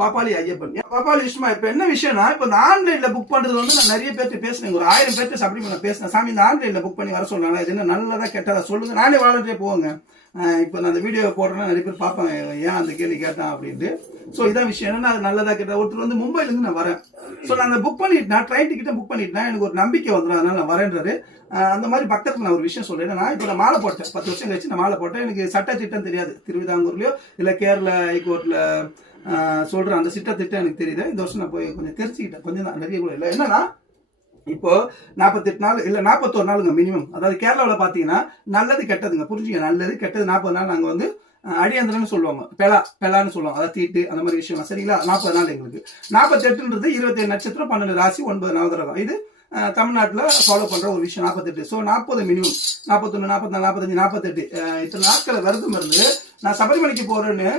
பாப்பாளி ஐயப்பன். பாப்பாளி விஷயமா இப்ப என்ன விஷயம்னா, இப்ப இந்த ஆன்லைன்ல புக் பண்றது வந்து நான் நிறைய பேர்த்து பேசினேன். ஒரு 1000 பேர்த்து சப்ளை பேசினேன். சாமி இந்த ஆன்லைன்ல புக் பண்ணி வர சொல்றாங்க, இது என்ன நல்லதா கெட்டதா சொல்லுங்க, நானே வாலண்டியர் போவாங்க. இப்போ நான் அந்த வீடியோ போடுறேன்னா நிறைய பேர் பார்ப்பாங்க, ஏன் அந்த கேள்வி கேட்டான் அப்படின்ட்டு. ஸோ இதான் விஷயம். என்னன்னா அது நல்லதா கேட்டா, ஒருத்தர் வந்து மும்பைலேருந்து நான் வரேன், ஸோ நான் அந்த புக் பண்ணிட்டேன், ட்ரெயின் டிக்கெட்டை புக் பண்ணிட்டேன், எனக்கு ஒரு நம்பிக்கை வந்துடும், அதனால நான் வரேன்றாரு. அந்த மாதிரி பக்தருக்கு நான் ஒரு விஷயம் சொல்றேன். ஏன்னா இப்போ நான் மாலை போட்டேன், 10 வருஷம் கழிச்சு நான் மாலை போட்டேன். எனக்கு சட்ட திட்டம் தெரியாது, திருவிதாங்கூர்லயோ இல்லை கேரளா ஹைகோர்ட்ல சொல்றேன், அந்த திட்டம் எனக்கு தெரியுது. இந்த வருஷம் நான் போய் கொஞ்சம் தெரிஞ்சுக்கிட்டேன், கொஞ்சம் தான், நிறைய கூட இல்லை. என்னன்னா இப்போ 48 நாள் இல்ல 41 நாளுங்க மினிமம். அதாவது கேரளாவில் பாத்தீங்கன்னா நல்லது கெட்டதுங்க, புரிஞ்சுங்க, நல்லது கெட்டது 40 நாள் நாங்க வந்து அடியந்திரன்னு சொல்லுவாங்க, பெலான்னு சொல்லுவாங்க, அதாவது தீட்டு அந்த மாதிரி விஷயம். சரிங்களா? 40 நாள் எங்களுக்கு. 48ன்றது 27 நட்சத்திரம், 12 ராசி, 9 நவகிரகம். இது தமிழ்நாட்டில் ஃபாலோ பண்ற ஒரு விஷயம். 48. So 40 minimum. 41, 44, 45, 48 இத்தனை நாட்களை விரதம் இருந்து நான் சபரிமலைக்கு போறேன்னு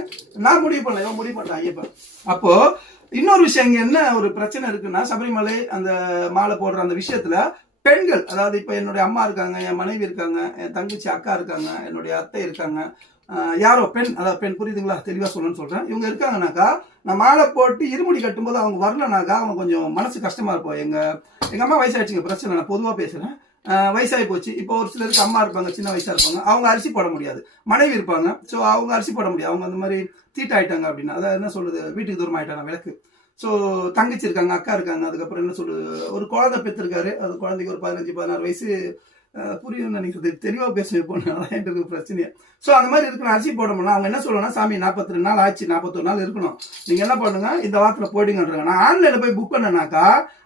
நான் முடிவு பண்ணேன், முடிவு பண்ணேன் ஐயப்பன். அப்போ இன்னொரு விஷயம், இங்க என்ன ஒரு பிரச்சனை இருக்குன்னா, சபரிமலை அந்த மாலை போடுற அந்த விஷயத்துல பெண்கள், அதாவது இப்ப என்னுடைய அம்மா இருக்காங்க, என் மனைவி இருக்காங்க, என் தங்கச்சி அக்கா இருக்காங்க, என்னுடைய அத்தை இருக்காங்க, யாரோ பெண், அதாவது பெண், புரியுதுங்களா? தெளிவா சொல்லணும்னு சொல்றேன். இவங்க இருக்காங்கனாக்கா, நான் மாலை போட்டு இருமுடி கட்டும்போது அவங்க வரலனாக்கா அவங்க கொஞ்சம் மனசு கஷ்டமா இருக்கும். எங்க அம்மா வயசாயிடுச்சுங்க, பிரச்சனை, நான் பொதுவா பேசுறேன். வயசாகி போச்சு. இப்போ ஒரு சிலருக்கு அம்மா இருப்பாங்க, சின்ன வயசா இருப்பாங்க, அவங்க அரிசி போட முடியாது. மனைவி இருப்பாங்க, ஸோ அவங்க அரிசி போட முடியாது, அவங்க அந்த மாதிரி தீட்டாயிட்டாங்க அப்படின்னா, அதாவது என்ன சொல்லுது, வீட்டுக்கு தூரம் ஆயிட்டாங்க விளக்கு. ஸோ தங்கச்சி இருக்காங்க, அக்கா இருக்காங்க, அதுக்கப்புறம் என்ன சொல்லுது, ஒரு குழந்தை பெற்றிருக்காரு, அது குழந்தைக்கு ஒரு 15-16 வயசு. புரியுதுன்னு நினைக்கிறது, தெளிவாக பேசுவேன் போன இருக்கு பிரச்சனையே. ஸோ அந்த மாதிரி இருக்கணும், அரிசி போட முடியல. அவங்க என்ன சொல்லணும்னா, சாமி 42 நாள் ஆச்சு, 41 நாள் இருக்கணும், நீங்க என்ன பண்ணுங்க, இந்த வாரத்தில் போயிடுங்கன்றாங்க. நான் ஆன்லைன்ல போய் புக் பண்ணனாக்கா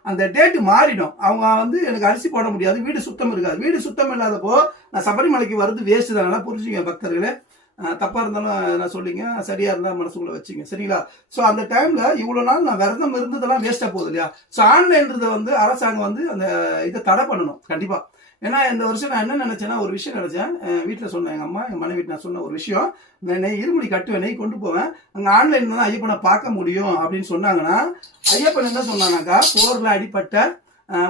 அந்த டேட்டு மாறிடும். அவங்க வந்து எனக்கு அரிசி போட முடியாது, வீடு சுத்தம் இருக்காது. வீடு சுத்தம் இல்லாதப்போ நான் சபரிமலைக்கு வருது வேஸ்ட் தானே, புரிஞ்சுங்க பக்தர்களே. தப்பா இருந்தாலும் நான் சொல்லிங்க, சரியா இருந்தா மனசுக்குள்ள வச்சுங்க, சரிங்களா? ஸோ அந்த டைம்ல இவ்வளவு நாள் நான் விரதம் இருந்ததெல்லாம் வேஸ்டா போகுது இல்லையா? ஸோ ஆன்லைன்றத வந்து அரசாங்கம் வந்து அந்த இதை தடை பண்ணணும் கண்டிப்பா. ஏன்னா இந்த வருஷம் நான் என்ன நினைச்சேன்னா, ஒரு விஷயம் நினைச்சேன், வீட்டில் சொன்னேன், எங்க அம்மா எங்க மனைவி நான் சொன்ன ஒரு விஷயம், நெய் இருமுடி கட்டுவேன், நெய் கொண்டு போவேன், அங்கே ஆன்லைன்ல தான் ஐயப்பனை பார்க்க முடியும் அப்படின்னு சொன்னாங்கன்னா, ஐயப்பன் என்ன சொன்னானாக்கா, போர்ல அடிப்பட்ட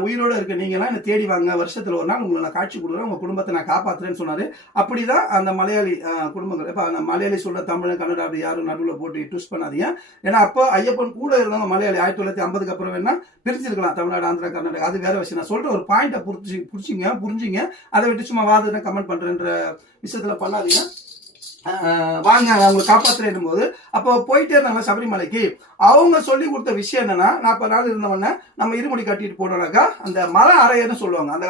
உயிரோட இருக்க நீங்களாம் என்னை தேடி வாங்க, வருஷத்துல ஒரு நாள் உங்களை நான் காட்சி கொடுக்குறேன், உங்க குடும்பத்தை நான் காப்பாத்துறேன்னு சொன்னாரு. அப்படிதான் அந்த மலையாளி குடும்பங்கள், இப்ப அந்த மலையாளி சொல்ற தமிழ் கன்னடா அப்படி யாரும் நடுவில் போட்டு ட்விஸ்ட் பண்ணாதீங்க. ஏன்னா அப்போ ஐயப்பன் கூட இருந்தவங்க மலையாளி 1950க்கு அப்புறம் வேணா பிரிச்சிருக்கலாம், தமிழ்நாடு, ஆந்திரா, கர்நாடகா, அது வேற விஷயம். நான் சொல்ற ஒரு பாயிண்ட்டை புரிஞ்சுங்க, அதை விட்டு சும்மா வாதுன்னு கமெண்ட் பண்றேன்ற விஷயத்துல பண்ணாதீங்க. வாங்க அவங்களை காப்பாத்துறேன் போது, அப்போ போயிட்டே இருந்தாங்க சபரிமலைக்கு. அவங்க சொல்லி கொடுத்த விஷயம் என்னன்னா, 40 நாள் இருந்தவொடனே நம்ம இருமுடி கட்டிட்டு போனோம்னாக்கா அந்த மலை அறையன்னு சொல்லுவாங்க. அந்த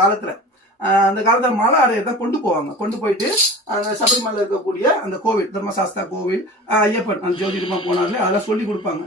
காலத்துல மலை அறையை தான் கொண்டு போவாங்க. கொண்டு போயிட்டு அந்த சபரிமலை இருக்கக்கூடிய அந்த கோவில், தர்மசாஸ்தா கோவில், ஐயப்பன் அந்த ஜோதிடமா போனாலே அதெல்லாம் சொல்லி கொடுப்பாங்க.